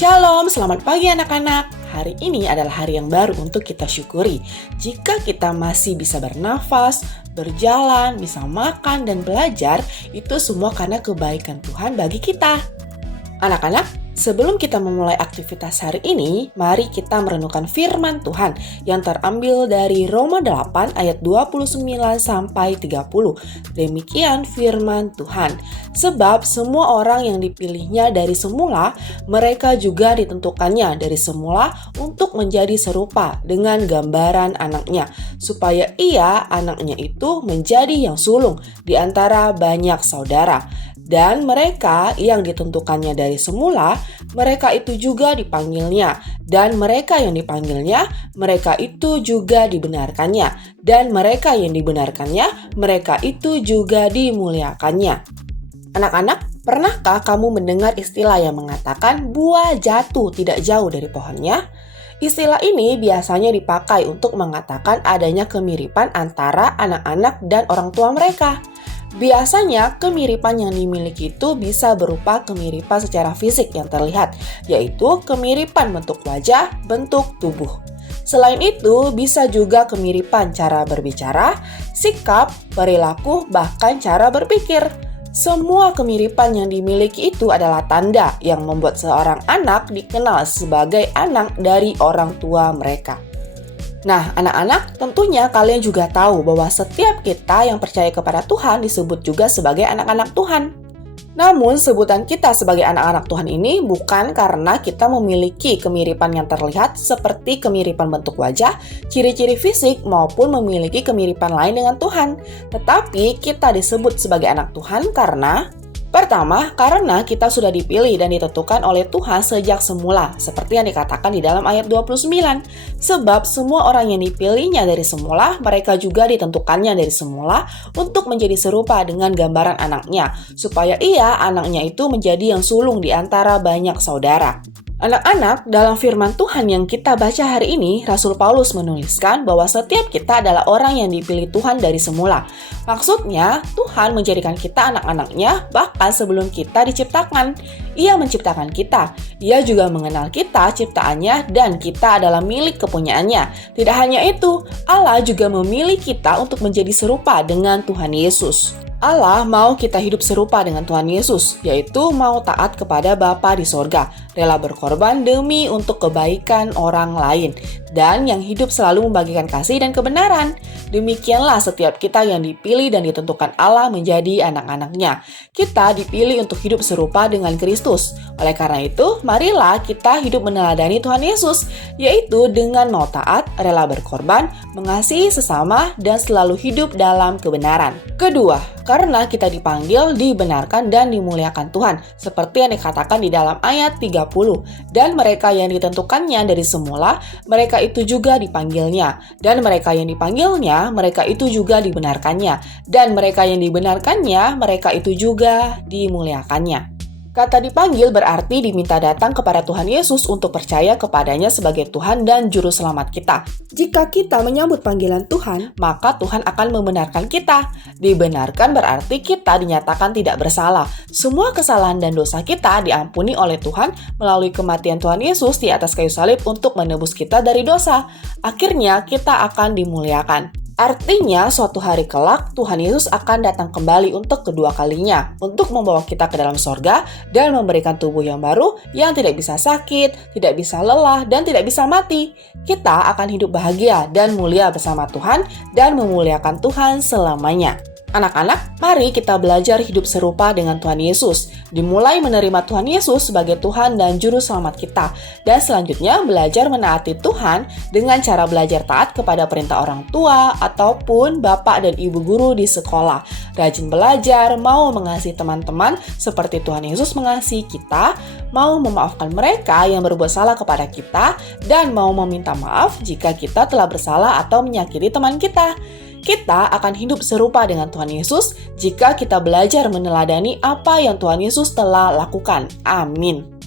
Shalom, selamat pagi anak-anak. Hari ini adalah hari yang baru untuk kita syukuri. Jika kita masih bisa bernafas, berjalan, bisa makan, dan belajar, itu semua karena kebaikan Tuhan bagi kita. Anak-anak, sebelum kita memulai aktivitas hari ini, mari kita merenungkan firman Tuhan yang terambil dari Roma 8 ayat 29 sampai 30. Demikian firman Tuhan. Sebab semua orang yang dipilihnya dari semula, mereka juga ditentukannya dari semula untuk menjadi serupa dengan gambaran anaknya, supaya ia, anaknya itu, menjadi yang sulung di antara banyak saudara. Dan mereka yang ditentukannya dari semula, mereka itu juga dipanggilnya. Dan mereka yang dipanggilnya, mereka itu juga dibenarkannya. Dan mereka yang dibenarkannya, mereka itu juga dimuliakannya. Anak-anak, pernahkah kamu mendengar istilah yang mengatakan buah jatuh tidak jauh dari pohonnya? Istilah ini biasanya dipakai untuk mengatakan adanya kemiripan antara anak-anak dan orang tua mereka. Biasanya, kemiripan yang dimiliki itu bisa berupa kemiripan secara fisik yang terlihat, yaitu kemiripan bentuk wajah, bentuk tubuh. Selain itu, bisa juga kemiripan cara berbicara, sikap, perilaku, bahkan cara berpikir. Semua kemiripan yang dimiliki itu adalah tanda yang membuat seorang anak dikenal sebagai anak dari orang tua mereka. Nah, anak-anak, tentunya kalian juga tahu bahwa setiap kita yang percaya kepada Tuhan disebut juga sebagai anak-anak Tuhan. Namun, sebutan kita sebagai anak-anak Tuhan ini bukan karena kita memiliki kemiripan yang terlihat seperti kemiripan bentuk wajah, ciri-ciri fisik, maupun memiliki kemiripan lain dengan Tuhan. Tetapi, kita disebut sebagai anak Tuhan karena pertama, karena kita sudah dipilih dan ditentukan oleh Tuhan sejak semula, seperti yang dikatakan di dalam ayat 29. Sebab semua orang yang dipilihnya dari semula, mereka juga ditentukannya dari semula untuk menjadi serupa dengan gambaran anaknya, supaya ia, anaknya itu, menjadi yang sulung di antara banyak saudara. Anak-anak, dalam firman Tuhan yang kita baca hari ini, Rasul Paulus menuliskan bahwa setiap kita adalah orang yang dipilih Tuhan dari semula. Maksudnya, Tuhan menjadikan kita anak-anaknya bahkan sebelum kita diciptakan. Ia menciptakan kita. Ia juga mengenal kita, ciptaannya, dan kita adalah milik kepunyaannya. Tidak hanya itu, Allah juga memilih kita untuk menjadi serupa dengan Tuhan Yesus. Allah mau kita hidup serupa dengan Tuhan Yesus, yaitu mau taat kepada Bapa di sorga, rela berkorban demi untuk kebaikan orang lain, dan yang hidup selalu membagikan kasih dan kebenaran. Demikianlah setiap kita yang dipilih dan ditentukan Allah menjadi anak-anaknya. Kita dipilih untuk hidup serupa dengan Kristus. Oleh karena itu, marilah kita hidup meneladani Tuhan Yesus, yaitu dengan mau taat, rela berkorban, mengasihi sesama, dan selalu hidup dalam kebenaran. Kedua, karena kita dipanggil, dibenarkan, dan dimuliakan Tuhan, seperti yang dikatakan di dalam ayat 30. Dan mereka yang ditentukannya dari semula, mereka itu juga dipanggilnya. Dan mereka yang dipanggilnya, mereka itu juga dibenarkannya. Dan mereka yang dibenarkannya, mereka itu juga dimuliakannya. Kata dipanggil berarti diminta datang kepada Tuhan Yesus untuk percaya kepadanya sebagai Tuhan dan Juru Selamat kita. Jika kita menyambut panggilan Tuhan, maka Tuhan akan membenarkan kita. Dibenarkan berarti kita dinyatakan tidak bersalah. Semua kesalahan dan dosa kita diampuni oleh Tuhan melalui kematian Tuhan Yesus di atas kayu salib untuk menebus kita dari dosa. Akhirnya kita akan dimuliakan. Artinya, suatu hari kelak, Tuhan Yesus akan datang kembali untuk kedua kalinya, untuk membawa kita ke dalam sorga dan memberikan tubuh yang baru yang tidak bisa sakit, tidak bisa lelah, dan tidak bisa mati. Kita akan hidup bahagia dan mulia bersama Tuhan dan memuliakan Tuhan selamanya. Anak-anak, mari kita belajar hidup serupa dengan Tuhan Yesus. Dimulai menerima Tuhan Yesus sebagai Tuhan dan Juru Selamat kita. Dan selanjutnya belajar menaati Tuhan dengan cara belajar taat kepada perintah orang tua ataupun bapak dan ibu guru di sekolah. Rajin belajar, mau mengasihi teman-teman seperti Tuhan Yesus mengasihi kita, mau memaafkan mereka yang berbuat salah kepada kita, dan mau meminta maaf jika kita telah bersalah atau menyakiti teman kita. Kita akan hidup serupa dengan Tuhan Yesus jika kita belajar meneladani apa yang Tuhan Yesus telah lakukan. Amin.